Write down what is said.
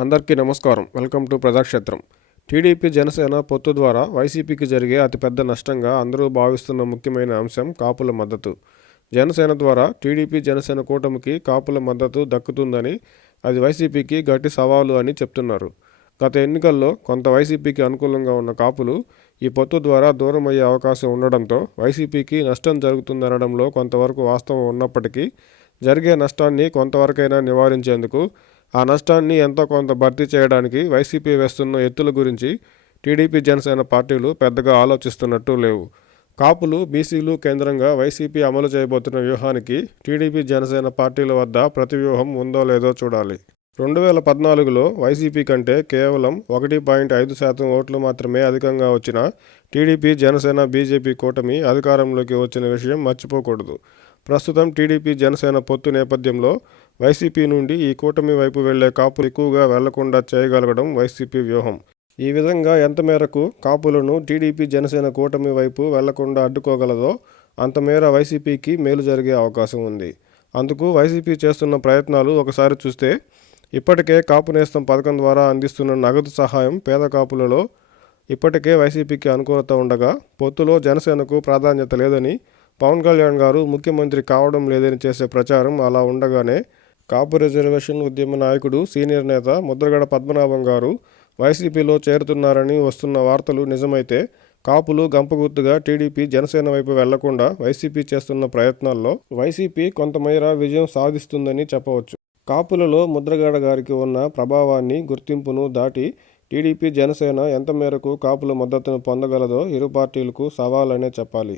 అందరికీ నమస్కారం. Welcome to Prajakshetram. TDP Janasena పొత్తు ద్వారా వైసీపీకి జరిగే అతిపెద్ద నష్టంగా అందరూ భావిస్తున్న ముఖ్యమైన అంశం కాపుల మద్దతు. జనసేన ద్వారా టీడీపీ జనసేన కూటమికి కాపుల మద్దతు దక్కుతుందని అది వైసీపీకి గట్టి సవాలు అని చెప్తున్నారు. గత ఎన్నికల్లో కొంత వైసీపీకి అనుకూలంగా ఉన్న కాపులు ఈ పొత్తు ద్వారా దూరం అయ్యే అవకాశం ఉండడంతో వైసీపీకి నష్టం జరుగుతుందనడంలో కొంతవరకు వాస్తవం ఉన్నప్పటికీ జరిగే నష్టాన్ని కొంతవరకైనా నివారించేందుకు ఆ నష్టాన్ని ఎంతో కొంత భర్తీ చేయడానికి వైసీపీ వేస్తున్న ఎత్తుల గురించి టీడీపీ జనసేన పార్టీలు పెద్దగా ఆలోచిస్తున్నట్టు లేవు. కాపులు బీసీలు కేంద్రంగా వైసీపీ అమలు చేయబోతున్న వ్యూహానికి టీడీపీ జనసేన పార్టీల వద్ద ప్రతివ్యూహం ఉందో లేదో చూడాలి. రెండు వేల పద్నాలుగులో వైసీపీ కంటే కేవలం ఒకటి పాయింట్ ఐదు శాతం ఓట్లు మాత్రమే అధికంగా వచ్చిన టీడీపీ జనసేన బీజేపీ కూటమి అధికారంలోకి వచ్చిన విషయం మర్చిపోకూడదు. ప్రస్తుతం టీడీపీ జనసేన పొత్తు నేపథ్యంలో వైసీపీ నుండి ఈ కూటమి వైపు వెళ్ళే కాపులు ఎక్కువగా వెళ్ళకుండా చేయగలగడం వైసీపీ వ్యూహం. ఈ విధంగా ఎంత మేరకు కాపులను టీడీపీ జనసేన కూటమి వైపు వెళ్ళకుండా అడ్డుకోగలదో అంతమేర వైసీపీకి మేలు జరిగే అవకాశం ఉంది. అందుకు వైసీపీ చేస్తున్న ప్రయత్నాలు ఒకసారి చూస్తే ఇప్పటికే కాపు నేస్తం పథకం ద్వారా అందిస్తున్న నగదు సహాయం పేద కాపులలో ఇప్పటికే వైసీపీకి అనుకూలత ఉండగా పొత్తులో జనసేనకు ప్రాధాన్యత లేదని పవన్ కళ్యాణ్ గారు ముఖ్యమంత్రి కావడం లేదని చేసే ప్రచారం అలా ఉండగానే కాపు రిజర్వేషన్ ఉద్యమ నాయకుడు సీనియర్ నేత ముద్రగడ పద్మనాభం గారు వైసీపీలో చేరుతున్నారని వస్తున్న వార్తలు నిజమైతే కాపులు గంపగుర్తుగా టీడీపీ జనసేన వైపు వెళ్ళకుండా వైసీపీ చేస్తున్న ప్రయత్నాల్లో వైసీపీ కొంతమేర విజయం సాధిస్తుందని చెప్పవచ్చు. కాపులలో ముద్రగడ గారికి ఉన్న ప్రభావాన్ని గుర్తింపును దాటి టీడీపీ జనసేన ఎంత మేరకు కాపుల మద్దతును పొందగలదో ఇరు పార్టీలకు సవాలనే చెప్పాలి.